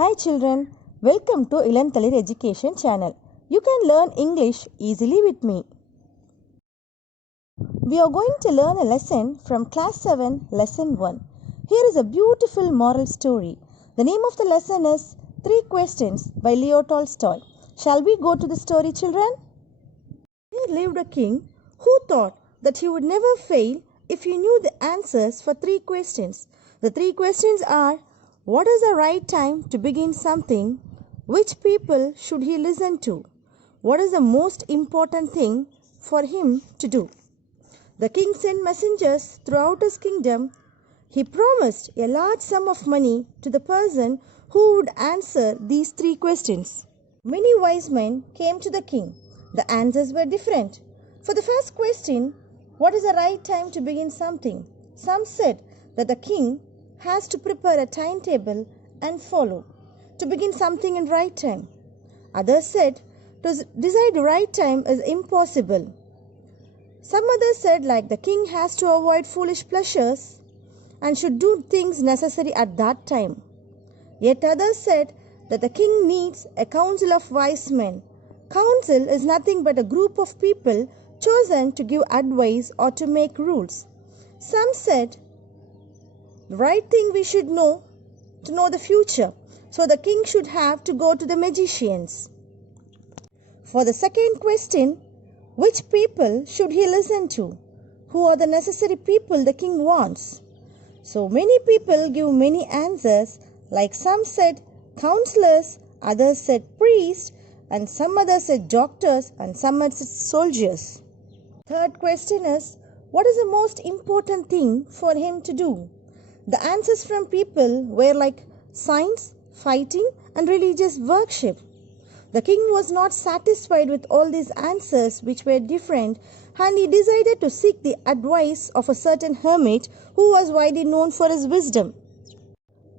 Hi children, welcome to Ilantalir Education channel. You can learn English easily with me. We are going to learn a lesson from class 7, lesson 1. Here is a beautiful moral story. The name of the lesson is 3 Questions by Leo Tolstoy. Shall we go to the story, children? There lived a king who thought that he would never fail if he knew the answers for 3 questions. The 3 questions are: what is the right time to begin something? Which people should he listen to? What is the most important thing for him to do? The king sent messengers throughout his kingdom. He promised a large sum of money to the person who would answer these 3 questions. Many wise men came to the king. The answers were different. For the first question, what is the right time to begin something? Some said that the king has to prepare a timetable and follow to begin something in right time. Others said to decide the right time is impossible. Some others said like the king has to avoid foolish pleasures and should do things necessary at that time. Yet others said that the king needs a council of wise men. Council is nothing but a group of people chosen to give advice or to make rules. Some said the right thing we should know to know the future. So the king should have to go to the magicians. For the second question, which people should he listen to? Who are the necessary people the king wants? So many people give many answers, like some said counselors, others said priests, and some others said doctors, and some said soldiers. Third question is, what is the most important thing for him to do? The answers from people were like science, fighting, and religious worship. The king was not satisfied with all these answers, which were different, and he decided to seek the advice of a certain hermit who was widely known for his wisdom.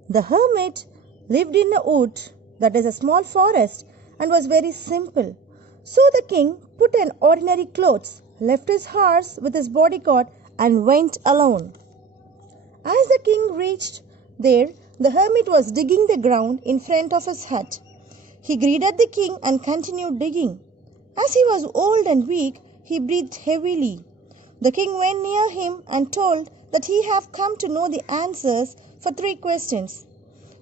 The hermit lived in a wood, that is a small forest, and was very simple. So the king put on ordinary clothes, left his horse with his bodyguard, and went alone. As the king reached there, the hermit was digging the ground in front of his hut. He greeted the king and continued digging. As he was old and weak, he breathed heavily. The king went near him and told that he had come to know the answers for 3 questions.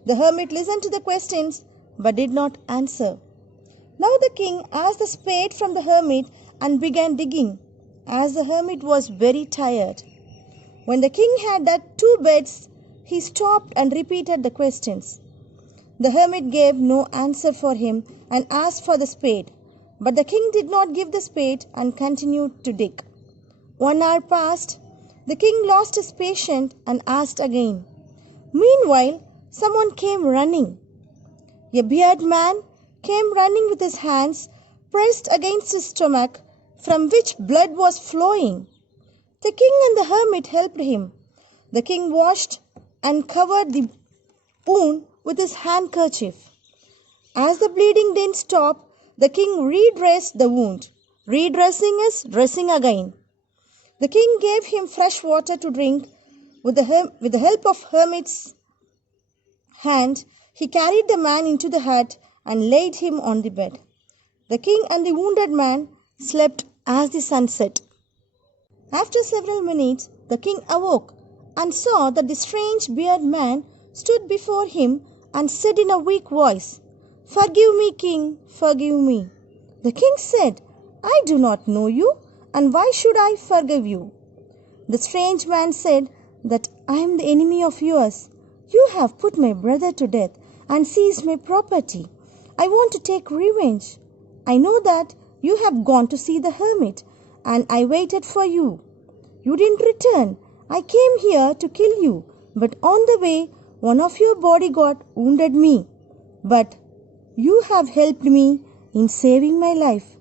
The hermit listened to the questions but did not answer. Now the king asked the spade from the hermit and began digging, as the hermit was very tired. When the king had dug 2 beds, he stopped and repeated the questions. The hermit gave no answer for him and asked for the spade, but the king did not give the spade and continued to dig. 1 hour passed. The king lost his patience and asked again. Meanwhile, someone came running. A bearded man came running with his hands pressed against his stomach, from which blood was flowing. The king and the hermit helped him. The king washed and covered the wound with his handkerchief. As the bleeding didn't stop, the king redressed the wound. Redressing is dressing again. The king gave him fresh water to drink. With the help of hermit's hand, he carried the man into the hut and laid him on the bed. The king and the wounded man slept as the sun set. After several minutes, the king awoke and saw that the strange bearded man stood before him and said in a weak voice, Forgive me, king, forgive me. The king said, I do not know you, and why should I forgive you? The strange man said that I am the enemy of yours. You have put my brother to death and seized my property. I want to take revenge. I know that you have gone to see the hermit, and I waited for you. You didn't return. I came here to kill you, but on the way, one of your bodyguard wounded me. But you have helped me in saving my life.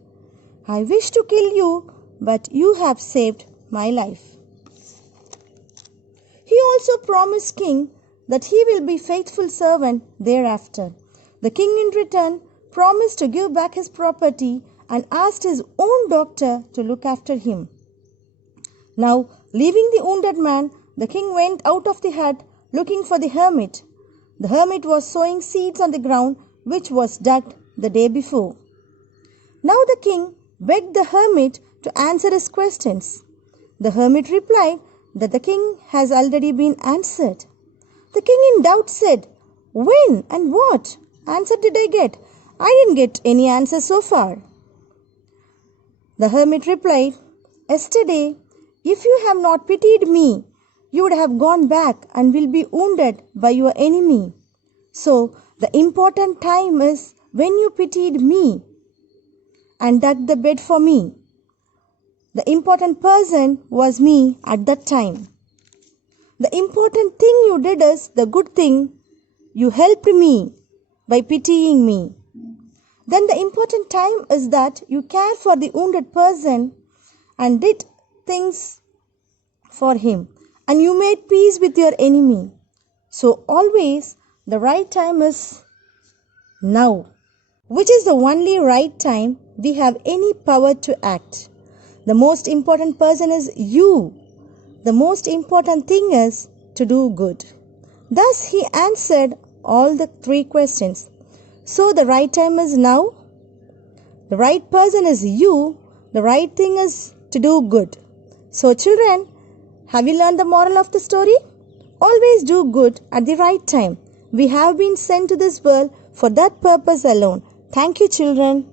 I wish to kill you, but you have saved my life. He also promised king that he will be faithful servant thereafter. The king in return promised to give back his property and asked his own doctor to look after him. Now, leaving the wounded man, the king went out of the hut looking for the hermit. The hermit was sowing seeds on the ground which was dug the day before. Now the king begged the hermit to answer his questions. The hermit replied that the king has already been answered. The king in doubt said, "When and what answer did I get? I didn't get any answer so far." The hermit replied, "Yesterday, if you have not pitied me, you would have gone back and will be wounded by your enemy. So, the important time is when you pitied me and dug the bed for me. The important person was me at that time. The important thing you did is the good thing. You helped me by pitying me. Then the important time is that you cared for the wounded person and did things for him, and you made peace with your enemy. So always the right time is now, which is the only right time we have any power to act. The most important person is you. The most important thing is to do good." Thus he answered all the 3 questions. So the right time is now, the right person is you, the right thing is to do good. So children, have you learned the moral of the story? Always do good at the right time. We have been sent to this world for that purpose alone. Thank you, children.